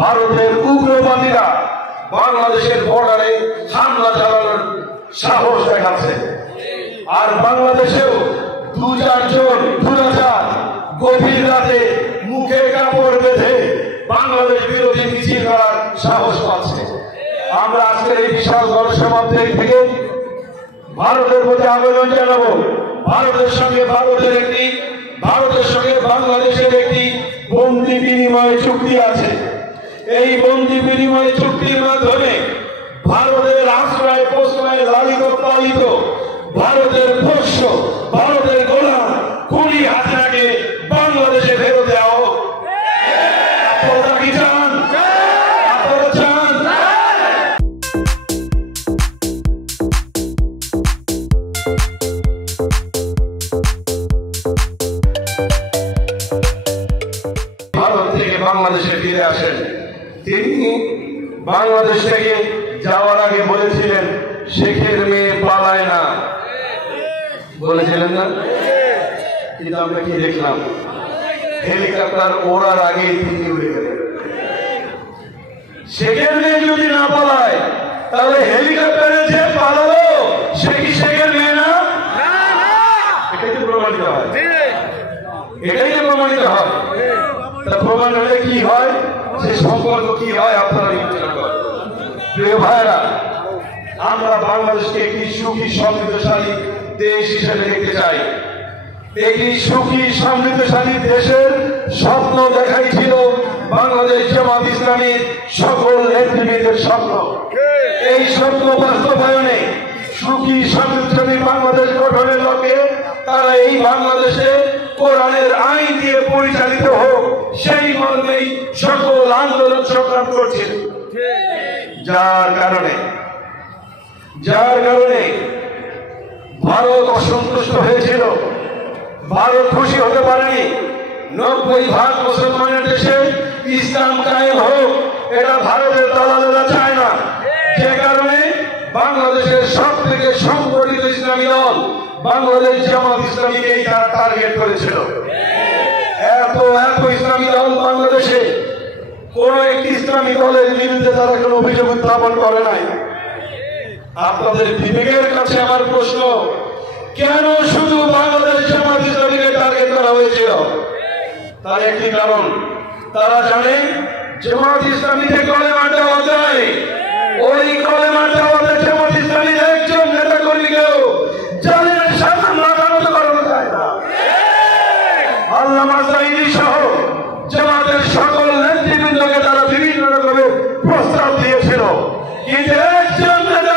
ভারতের উগ্রবাদীরা বাংলাদেশের বর্ডারে হামলা চালানোর সাহস দেখাচ্ছে। আর বাংলাদেশেও 2-4 জন দুরাচার গভীর রাতে মুখে কাপড় বেঁধে বাংলাদেশ বিরোধী মিছিল করার সাহস পাচ্ছে। আমরা আজকের এই বিশাল গণসমাবেশ থেকে ভারতের প্রতি আবেদন জানাবো, ভারতের সঙ্গে বাংলাদেশের একটি বন্দি বিনিময় চুক্তি আছে। এই বন্দি বিনিময় চুক্তির মাধ্যমে ভারতের আশ্রয় প্রশ্রয় লালিত পালিত ভারতের পোষ্য ভারতের গোলাম খুনি হাসিনাকে বাংলাদেশে ফেরত দেওয়া হোক। আপনারা কি চান? আপনারা চান? ভারত থেকে বাংলাদেশে ফিরে আসেন। তিনি বাংলাদেশ থেকে যাওয়ার আগে বলেছিলেন শেখের মেয়ে পালায় না, বলেছিলেন না? কিন্তু আমরা কি দেখলাম, হেলিকপ্টার ওড়ার আগে তিনি উড়ে গেলেন। শেখের মেয়ে যদি না পালায় তাহলে হেলিকপ্টারে যে পালালো সে কি শেখের মেয়ে না? এটাই তো প্রমাণিত হয়, এটাই তো প্রমাণিত হয়। তা প্রমাণ হলে কি হয়, সে সম্পর্ক কি হয় আপনারা বিবেচনা করেন। প্রিয় ভাইরা, আমরা বাংলাদেশকে একটি সুখী সমৃদ্ধশালী দেশ হিসেবে দেখতে চাই। একটি সুখী সমৃদ্ধশালী দেশের স্বপ্ন দেখাই ছিল বাংলাদেশ জামাত ইসলামীর সকল নেতৃবৃন্দের স্বপ্ন। এই স্বপ্ন বাস্তবায়নে সুখী সমৃদ্ধশালী বাংলাদেশ গঠনের লক্ষ্যে তারা এই বাংলাদেশে কোরআনের আইন দিয়ে পরিচালিত হোক সেই মর্মেই সকল আন্দোলন সংগ্রাম করছিল। যার কারণে ভারত অসন্তুষ্ট হয়েছিল, ভারত খুশি হতে পারেনি। 90% মুসলমানের দেশে ইসলাম কায়েম হোক, এটা ভারতের দালালেরা চায় না। যে কারণে বাংলাদেশের সব থেকে সংগঠিত ইসলামী দল বাংলাদেশ জামাত ইসলামীকেই তারা টার্গেট করেছিল। এত ইসলামী দল বাংলাদেশে কোন একটি ইসলামী দলের বিরুদ্ধে তারা কোনো অভিযোগ উত্থাপন করে নাই। আপনাদের বিবেকের কাছে আমার প্রশ্ন, কেন শুধু বাংলাদেশ জামাত ইসলামীকে টার্গেট করা হয়েছিল? তার একটি কারণ, তারা জানে জামাত ইসলামীতে কলেমা দেওয়া যায়, ওই কলেমা দেওয়াতে জামাত ইসলামীর একজন নেতা কর্মীকেও জালের শাসন লাগানো করানো যায় না। আল্লামা সাঈদী সহ জামাতের সকল নেতৃবৃন্দকে তারা বিভিন্ন রকমের প্রস্তাব দিয়েছিল, কিন্তু একজন নেতা